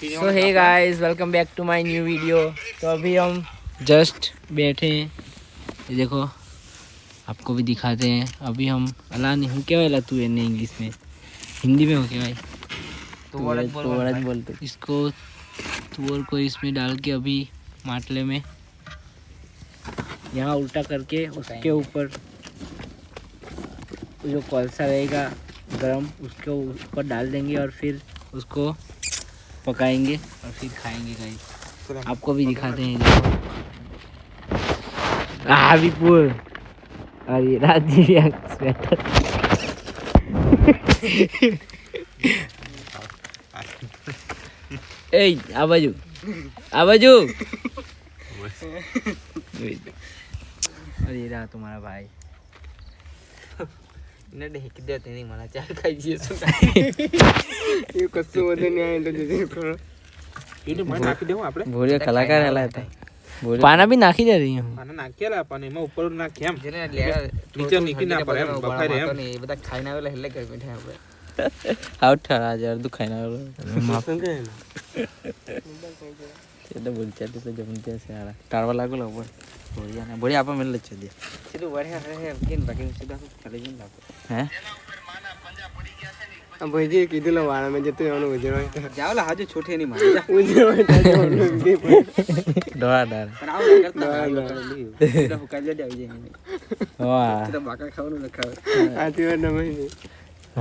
So hey guys welcome back to my new video. तो अभी हम जस्ट बैठे हैं, ये देखो आपको भी दिखाते हैं। अभी हम अला नहीं हूँ क्या वाला तू नहीं इंग्लिश में हिंदी में हो क्या भाई तो बोलते इसको तुअर को इसमें डाल के अभी माटले में यहाँ उल्टा करके उसके ऊपर जो कोलसा रहेगा गरम उसके ऊपर डाल देंगे और फिर उसको पकाएंगे और फिर खाएंगे गाइस। आपको भी दिखाते हैं विपुल और ये राजीव स्वेटर ए आवाजू और ये रहा तुम्हारा भाई ने ढेक देते नहीं मला चार खाई ये कस्तो वजन नहीं आए तो जैसे करो ये तो मैं नाखी देऊं આપણે ભોળિયો કલાકાર આલા હતા પાના બી નાખી દે રહી હું પાના નાખેલા પાને એમાં ઉપર નાખી એમ જેને નીચે નીકળી ના પડે એમ બફાઈ રે એમ એ બધા ખાઈને આવેલા હેલે કરી બેઠા આપણે આઉટ થા જર દુ ખાઈને આવેલો માફ કે એ તો બોલચા તો જમતે છે આલા તારવા लागो લો ભોળિયા ને ભોળિયા આપા મેલ લચ્છ દે સીધું વળે હે કેન બાકી સીધા ખાલી જઈને લાગો હે अब भाई किधर वाला में जते ono उजरो जावला हाजो छोटे नहीं मार जा उजरो डोरा डर पण आव करता तो हुका ले આવી જાય વાહ તો બાકરા ખાવાનું ન ખાવ આતી વાર નમે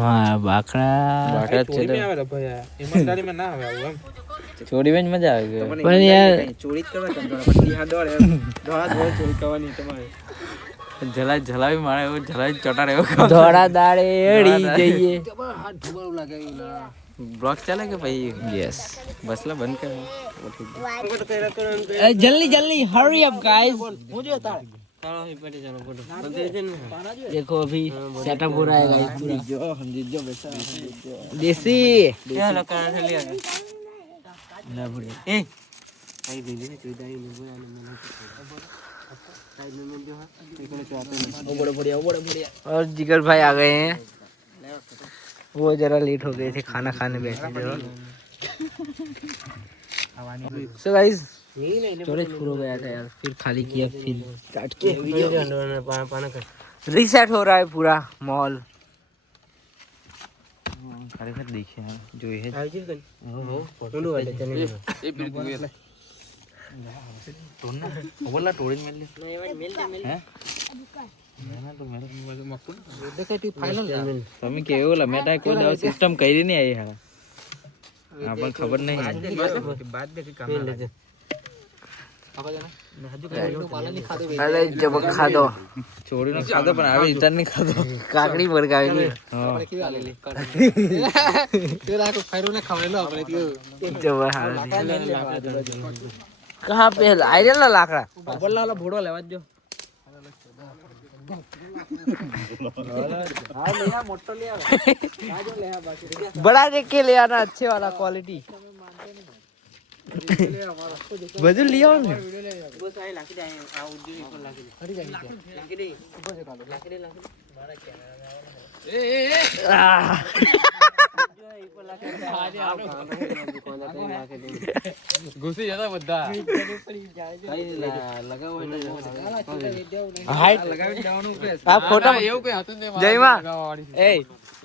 વાહ બાકરા ચોરી में આવે ભયા ઈમાનદારી में ना આવે આવું એમ ચોરી में મજા આવે પણ યાર ચોરી જ કરવા ચંદોરા પણ યા દોડ દોડા ચોરી કરવાની તમારે જલા જલાવી મારે એવો જલાવી ચોટા રેવો ધોડા દાડે એડી જઈએ હાથ ઢુબાળું લાગે ब्लॉग चलेगा भाई यस बसला बंद कर जल्दी जल्दी हरी अप गाइस मुझे तार चलो फोटो देखो अभी सेटअप हो रहा है गाइस पूरा हम जो बैठा देसी क्या लगा लिया ना बुढ़े ए भाई बिल्ली ने चुदाई लोगो यानी मैंने और जिगर भाई आ गए हैं, वो जरा लेट हो गए थे खाना खाने बैठे थे। सो गाइस स्टोरेज फुल हो गया था यार, फिर खाली किया फिर काट के रीसेट हो रहा है पूरा मॉल। खरेखर देखिए यार जो ये तोड़ना बोला तोड़े मिल हैं मैंने तो मेरे मोबाइल में मक्कू देखा तू फाइनल તમે કેવોલા મેટા કોઈ દવા સિસ્ટમ કરી નહીં આવી હા આપણ ખબર નહીં બાદ દે કામ લેજે अरे जब खादो छोड़ी ना खादो पण आवे इतर नहीं खादो काकड़ी बरगावी नहीं हां तेरा को खैरो ने खावेलो आपने जब हाल कहां पे आइरल ला लाकड़ा बोलला वाला भोड़ो लेवा जो हां लिया मोटो लिया जो ले बाकी बड़ा देख के ले आना अच्छे वाला क्वालिटी बजू लियो ने वो साई लाकी दे आ उज्जू को लाकी दे हरी जाई लाकी दे ऊपर से काटो लाकी दे मारा कैमरा ए जो ई को लाकी दे आज आप दुकान जाते लाकी दे घुसी जाता बद्दा लगा हुआ है हाइट लगावी जावनु पे आ फोटो एव कोई હતું ને જય માં એ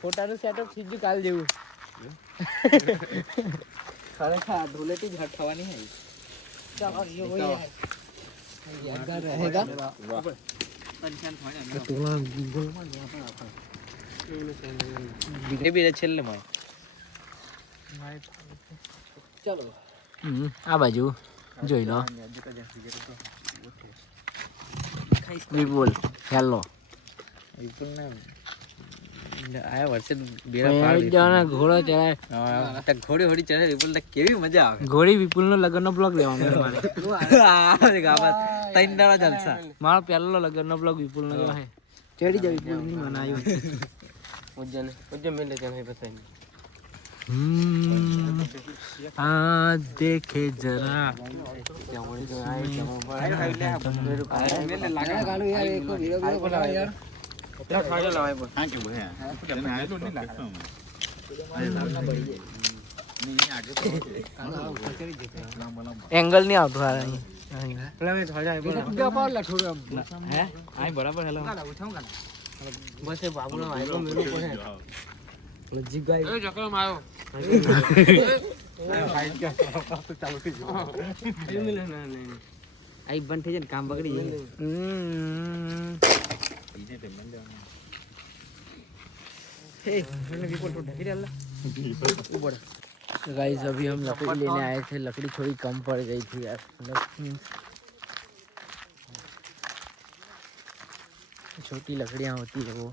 ફોટાનું સેટઅપ સીધું કાલ જેવું खरेखर ढोलेटी घाट खवानी है चलो ये वही है यादगार रहेगा पंचान खाने तोला गूगल में यहां पर आता है भी छेल्ले में चलो आ बाजू જોઈ લો વિપુલ હેલો વિપુલ ને आया वर्षे बेड़ा पार जाना घोड़ा चढ़ाए हां त घोड़ी होड़ी चढ़े विपुल त केवी मजा आवे घोड़ी विपुल नो लगन नो ब्लॉग लेવાનો મારે આ ગાબત ત્રણ દાડા જલસા મારો પહેલો લગન નો ब्लॉग विपुल નો હે ચડી जा विपुल ની બનાયો ઉજ્જન મેલે જન હે बताई आ देखे जरा मेले लगा गालो यार एक वीडियो बना यार क्या खाजा लवाई पर हां के भैया मैं आए तो नहीं लगता एंगल नहीं આવતો હારા અહીંયા પેલા મે થોડા જાય પર લઠોડો હે આઈ બરાબર હેલો બસ એ બાબુનો આઈકો મેલો પડે લજી ગાય એ જકરો માયો ફાઈટ કે ચાલુ થઈ ગયો એ મિલે ના નહીં આઈ બંધ થઈ જાય ને કામ બગડી જાય ઈજે તે બંધ हे मैंने विपुल तो ढकी डाला ऊपर। तो गाइस अभी हम लकड़ी लेने आए थे, लकड़ी थोड़ी कम पड़ गई थी यार, छोटी लकड़ियाँ होती है वो।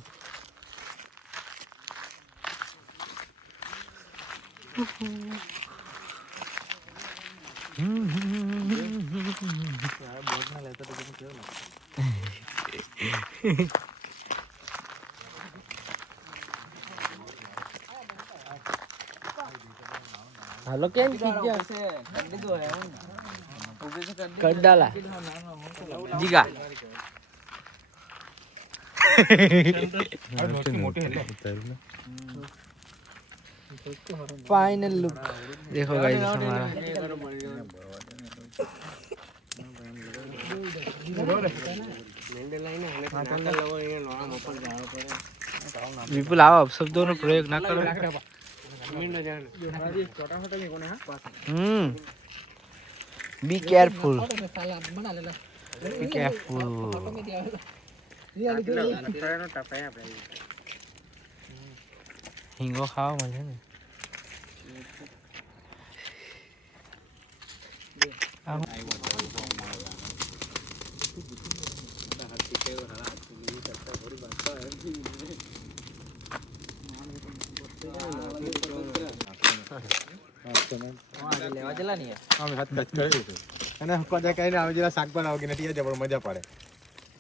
हेलो क्या कर डाला जीगा फाइनल लुक देखो गाइस हमारा विपुल आओ अब सब दोनों प्रयोग ना करो बी केयरफुल बी केयरफुल हिंगो खाओ मजे में લેવા જલા નહીં અમે હાથ કચ કરી દીધું અને કોદા કઈને આવે જરા શાક બનાવો કે નથી જબર મજા પડે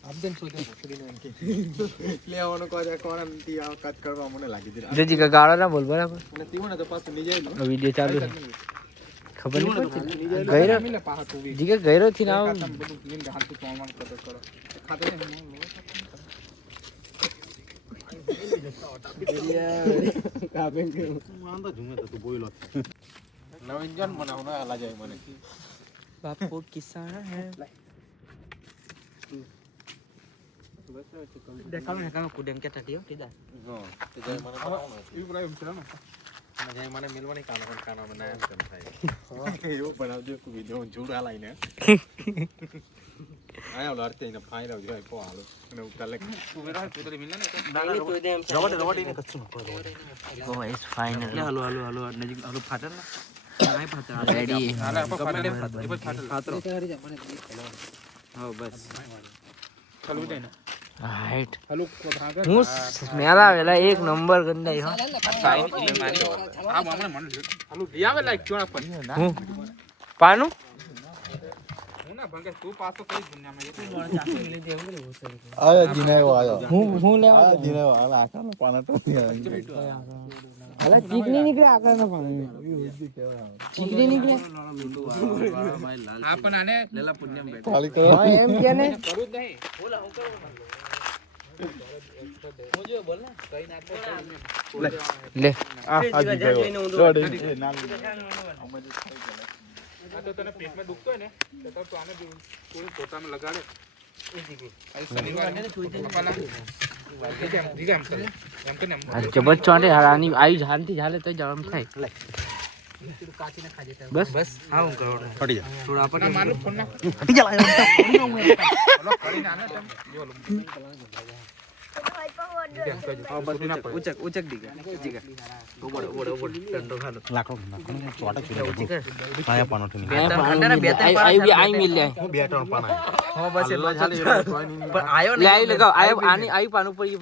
આપદેન સોજો છોડીને કે લેવાનો કોદા કોણ તી આ કચ કરવા મને લાગી દીધા જેજી કા ગાળો ના બોલ બરાબર અને તીવને તો પાછું ની જાય વિડિયો ચાલુ છે ખબર નહીં પડતી ગઈરો મિલે પાહા તું જીકે ગઈરો થી ના બધું ક્લીન હાથ થી કોમન કરો ખાતે ને કાબેન કે માંદા ઝુમે તો તું બોયલો नवीन जन बनावना आला जाए मने बापू किसान है देखा मैं का कुडेम के टटियो टीदा हां ते जाय मने बनावनो ई बनाय उतरा ना जाय मने मिलवानी काना बनाया कम थाय हां यो बनावजो को वीडियो जोड़ा लाइने आया लड़ते ने फाई लाव जाय को आलो ने उतरले सुवेरा पुतरी मिलने ने डाली तो दे रबड़ ने कच्चू ओ इज फाइनल हेलो हेलो हेलो नजीक हेलो फाटर ना नहीं फाटर रेडी हां फाटर ये पर फाटर फाटर हां बस चलो दे ना राइट हेलो હું સ્મેલ આવેલા એક નંબર ગંદાઈ હો આ મામણે મન હાલો દિયાવે લાઈક ચોણા પર હું પાનું હું ના ભંગે તું પાસ તો કઈ દુનિયામાં એ તો ચાકી મિલી દે એવું આયો જીનાયો આયો હું લેવા આ જીનાયો આ આકાનો પાના તો અલા ચીકની નીકળે આકાનો પાના ચીકની નીકળે આપણ આને લેલા પુણ્યમ બેઠો ખાલી કરો એમ કે ને કરું જ નહીં બોલા હું કરું મુજો બોલ ને કઈ ના લે આ ગયો રોડી નાલ આ તો તને પેટમાં દુખતો હોય ને તો તું આને થોડું પોતામાં લગાડે એ દીકરી આ શનિવારે ને છોડી દે પાલા દીગા એમ કે જબર ચોંટે હારાની આઈ જાનથી જાલે તો જવામ થાય લે કાચીને ખાજે બસ બસ હા હું કરો ફટી જા થોડા આપણે માનો ફોન ના ફટી જા લો કરીને આને તમ જો લો ઉચક ઉચક દીગા દીગા ઓબડ ઓબડ ઓબડ ટંડો ખાલો લાકડો ચોટા ચૂલા દીગા આયા પાનો થી બે આઈ મિલ લે બે ત્રણ પાના હા બસ એટલો ચાલે પણ આયો ને આઈ લગાવ આયો આની આઈ પાનો પર ઈ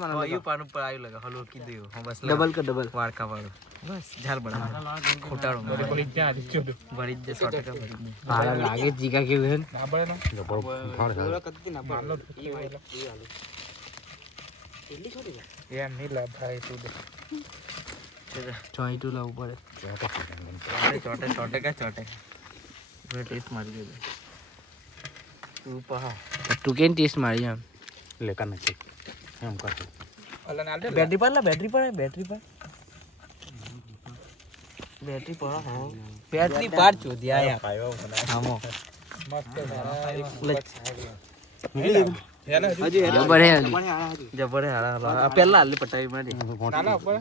પાનો પર આયો લગાવ હલો કી દેયો હા બસ ડબલ કે ડબલ વાડકા વાળો બસ ઝાલ બના ખોટાડો બરી ક્યાં દીચો બરી દે 100% બરી ભાડા લાગે જીગા કેવું હે ના બળે ના ભાડ ભાડ કદી ના મારલો ઈ હાલો એટલી છોડી એમ નહીં લા ભાઈ તું દે ચોઈટુ લાવ પડે ચોટે ચોટે કા ચોટે બે ટેસ્ટ મારી દે તું પહા તું કેન ટેસ્ટ મારી આમ લેકા નથી એમ કર અલા નાલ દે બેટરી પર બેટરી પર હા બેટરી પાર ચોદ્યા યાર આમો મસ્ત જબર હે હાલા પેલા હાલે પટાવી મારી નાના ઉપર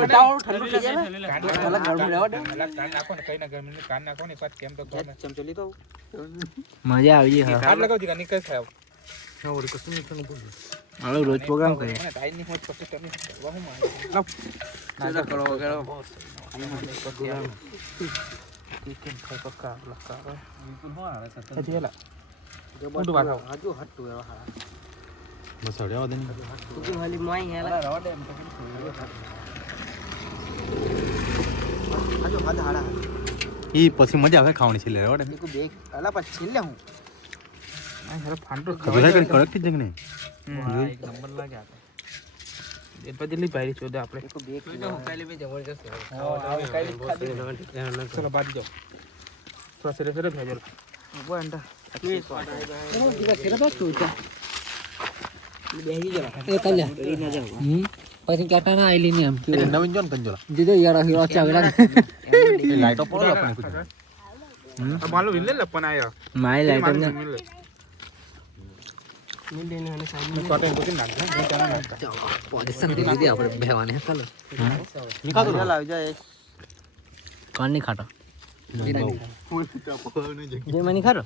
પટાવ ઠંડુ થઈ જાય ને પેલા ગરમ લેવા દે કાન નાખો ને કઈ ના ગરમ ને કાન નાખો ને પાછ કેમ તો ચમચલી તો મજા આવી હા હાથ લગાવ દી નીકળ થાય નો ઓર કશું નહીં થનું બોલ હાલો રોજ પ્રોગ્રામ કરે ટાઈમ ની હોત પછી તમે વાહુ માં નાના કરો વગેરે ચિકન ખાઈ પક્કા લખા બિલકુલ હો આ સત્તા જેલા ઉડો વાળો આજુ હટ્ટુ એવો હા મસળ્યા દે તું ખાલી મોઈ હેલા રવા દે એમ તો આજુ હાડા હાડા ઈ પછી મજા આવે ખાવાની છે લે રવા દે કો બે આલા પછી છેલ્લે હું આ હેરો ફાંટો ખબર કરી કડક થી જંગને એક નંબર લાગે આ એ બદલી પાડી ચોદે આપણે કો બે કાલી મે જબરજસ્ત આવે કાલી ખાધી ચલો બાદ જાઓ થોડા સેરે સેરે ભેજો વો અંડા પછી કેટા ના આઈલી ને એમ નવીન જોન કંજોલા દીદો યાર હીરો ચાવેલા લાઈટો પડો આપણે કુછ માલો વિલે લપન આયો માય લાઈટો ને મિલે ને અને સાઈડ में કોટન કોટન નાખ દે ચાલા નાખ પોઝિશન દી દીધી આપણે બેવાને ચાલો નિકાતો લાવ જાય કોણ ની ખાટો જે મની ખાટો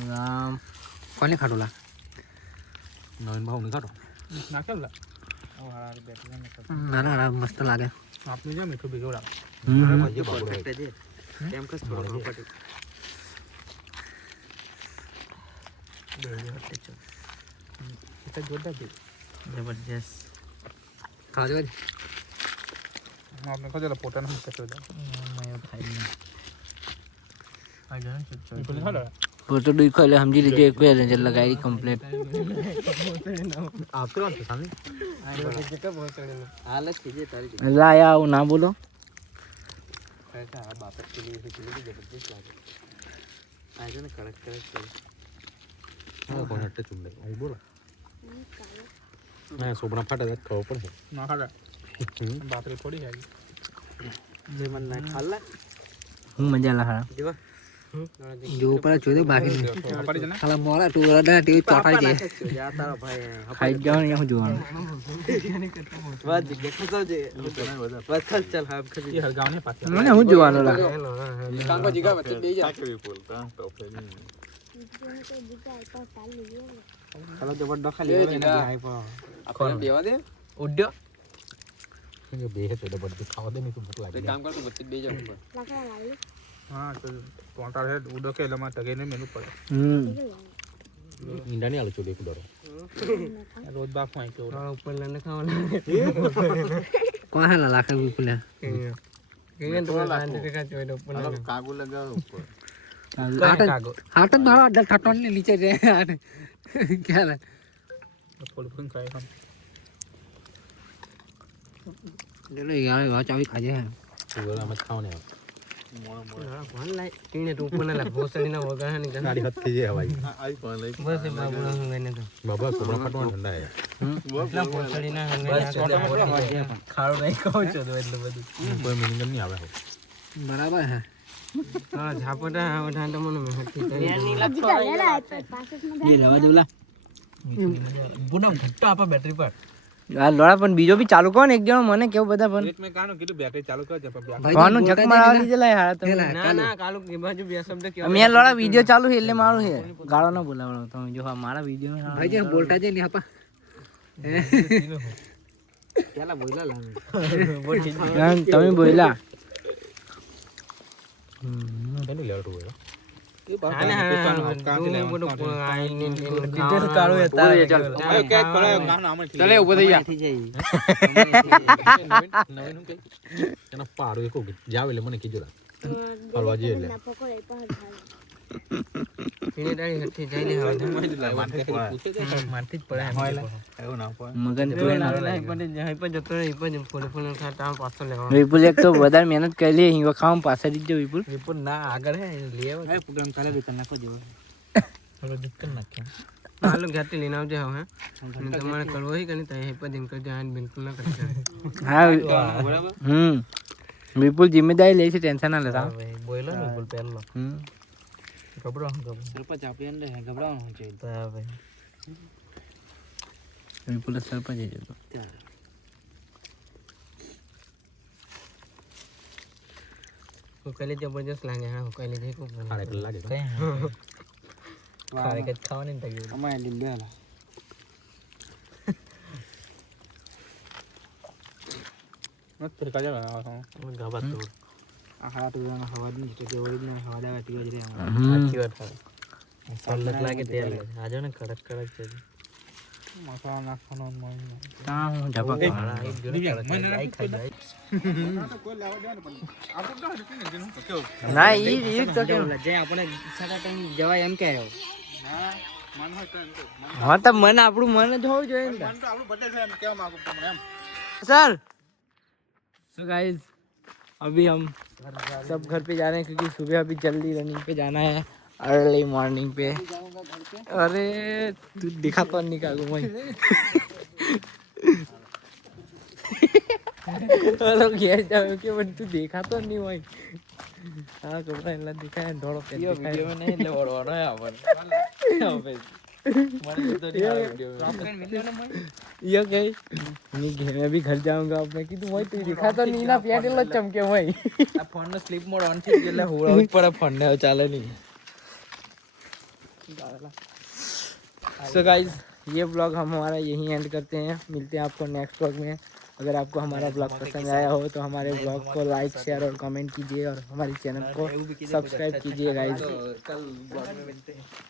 રામ કોને ખાટોલા નવીન ભાવ ની ખાટો નાખેલા ઓ હાર બેઠલા ને ના ના મસ્ત લાગે આપને જો મીઠું ભીગોડા જે પરફેક્ટ છે કેમ કસ થોડો પટે এটা જોરદાર છે જબરજસ્ત ખાજો આપને ખાજો પોતાનો કચરો દો મેં ખાઈ ના આ જાન ચો फोटो दुई खोले हम जी लीजिए एक रेंजर लगाई कंप्लीट आप तो सामने हालत कीजिए तारी लाया वो ना बोलो ऐसा बात के लिए जबरदस्त लागे आए ना कड़क कड़क हां कोण हट्टे चुंबे आई बोला मैं सोबना फाटा दे खाओ पर ना खाला बाप रे थोड़ी है जे मन ना खाला હું મજા લા હા દેવા જો પર જોદે બાકી ખાલા મોળા ટુરડા ટી ચોટાઈ દે જા તારા ભાઈ ખાઈ જાવ ને હું જોવાનું વાત દેખો તો જે બસ ખલ ચાલ હા ખજી હર ગાવ ને પાછા મને હું જોવાનું લા કાંકો જીગા વચ્ચે બે જા કાકરી બોલતા તો ફેરી ખાલા જબરદસ્ત ખાલી હાઈ પર આખો બેવા દે ઉડ્યો કે બે હે તો જબરદસ્ત ખાવા દે ને તો ભૂખ લાગે કામ કર તો વચ્ચે બે જા ઉપર લાકડા લાવી हां तो टोंटा है उडो के लमा तगे ने मेनू पड़े इंडा नहीं आलू चोली को डरो रोज बाप फाई के ऊपर लेने खावाना कौन है लाखा ऊपर ले के तो लान के का चोई ऊपर कागो लगा ऊपर कागो हाथ मारो डल ठटन ने नीचे रे क्या है फुल फुल खाए हम ले लो यार वहां चावी खा जाए वो मत खाओ ने કોણ લાઈ ટીને તો ઉપર ના ભોસડી ના વગા ને ગાડી હત થઈ જાય ભાઈ આઈ કોણ લઈ બસ બાબુ ના હંગાઈ ને તો બાબા સોબરા ફટવા ઠંડા હે એટલા ભોસડી ના હંગાઈ ખાડો નહીં કહો છો તો એટલે બધું કોઈ મિનિંગ નહીં આવે બરાબર હે હા ઝાપડા ઠંડા મને હટી જાય ની લખો ઈ લેવા દેલા પુનમ ઘટ્ટા આપા બેટરી પર આ લોડા પણ બીજો બી ચાલુ કરો ને એક જણો મને કેવું બધા પણ મે કાનો કીધું બેટરી ચાલુ કર જપ ભાઈનું જક મારવા દીજે લા હારા તમે ના ના કાલુ કે બાજુ બે શબ્દ કે મે લોડા વિડિયો ચાલુ છે એટલે મારું છે ગાળો ન બોલાવણો તમે જો હા મારા વિડિયો ભાઈ જે બોલતા જે ની આપા કેલા બોઈલા લા તમે બોઈલા કેની લેવડું હોય આને કામ લે મોટો આઈ ને ડિટેલ કાળો હતા કે કરે કામ નામ ચલે ઉભો થઈ જા નવીન કે એના પાડો એકો જાવ એટલે મને કીજો ફરવા જઈએ એટલે એને ડાળી હટી જઈને હવે મારથી જ પડે એવું ના પડે મગન તો ના પણ જઈ પર જતો રહી પણ ફોન ફોન ખાતા પાછો લેવા વિપુલ એક તો વધારે મહેનત કરી લે હિવા ખામ પાછા દીજો વિપુલ ના આગળ હે લેવા એ પ્રોગ્રામ કાલે દુકાન નાખો જેવો થોડો દુકાન નાખ્યા હાલો ઘાટી લઈને આવજે હવે તમારે કરવો હી કે નહીં તો હે પર દિન કરજો આ બિલકુલ ના કરજો હા બરાબર વિપુલ જિમ્મેદારી લે છે, ટેન્શન ના લેતા. બોલો ને વિપુલ પહેલો ગભરાવાનું સરપંચ આપણે અંદર ગભરાવાનું છે ભાઈ. વિપુલ સરપંચ જ હતો. હુકાલી જબરજસ્ત લાગે. હા હુકાલી જઈ ખૂબ લાગે કઈ ખારે કે ખાવાની ને તઈ અમાય લીન બેલા મત કાજા બનાવવા ગાબા તો આ તો હવા ની તો ઓરિજિનલ હવા દાવા તીવા જ રે. સાચી વાત છે. સલ્લક લાગે તેલ આજો ને કડક કડક છે. મસાલા નાખવાનો મન તા હું ઝપક મને ના ઈ તો કે જે આપણે છાટા ટાઈમ જવાય એમ કે આવ્યો ના મન હોય તો એમ તો. હા તો મન આપણું મન જ હોવું જોઈએ ને. મન તો આપણું બદલે છે એમ કેવા માંગુ તમને એમ सर. So guys, अभी हम सब घर पे जा रहे हैं क्योंकि सुबह अभी जल्दी रनिंग पे जाना है, अर्ली मॉर्निंग पे. अरे तू दिखा तो नहीं का भाई. हेलो क्या जाओ कि बट तू देखा तो नहीं भाई. हाँ कपड़ा इल्ला दिखा है थोड़ा पे. ये वीडियो में नहीं ले ओरवाना है अपन. मारे तो नहीं वीडियो में. फ्रेंड मिल लेना भाई. ये गई मैं भी घर जाऊंगा. अब मैं कीधું ભાઈ તું દેખા તો નહીં ના પેટ એટલો ચમકે ભાઈ. આ ફોન નો સ્લીપ મોડ ઓન થઈ ગયો એટલે હોળાવું જ પડે ફોન ને ચાલે નહીં. सो गाइस ये ब्लॉग हम हमारा यहीं एंड करते हैं. मिलते हैं आपको नेक्स्ट ब्लॉग में. अगर आपको हमारा ब्लॉग पसंद आया हो तो हमारे ब्लॉग को लाइक शेयर और कमेंट कीजिए और हमारे चैनल को सब्सक्राइब कीजिए गाइस. कल ब्लॉग में मिलते हैं.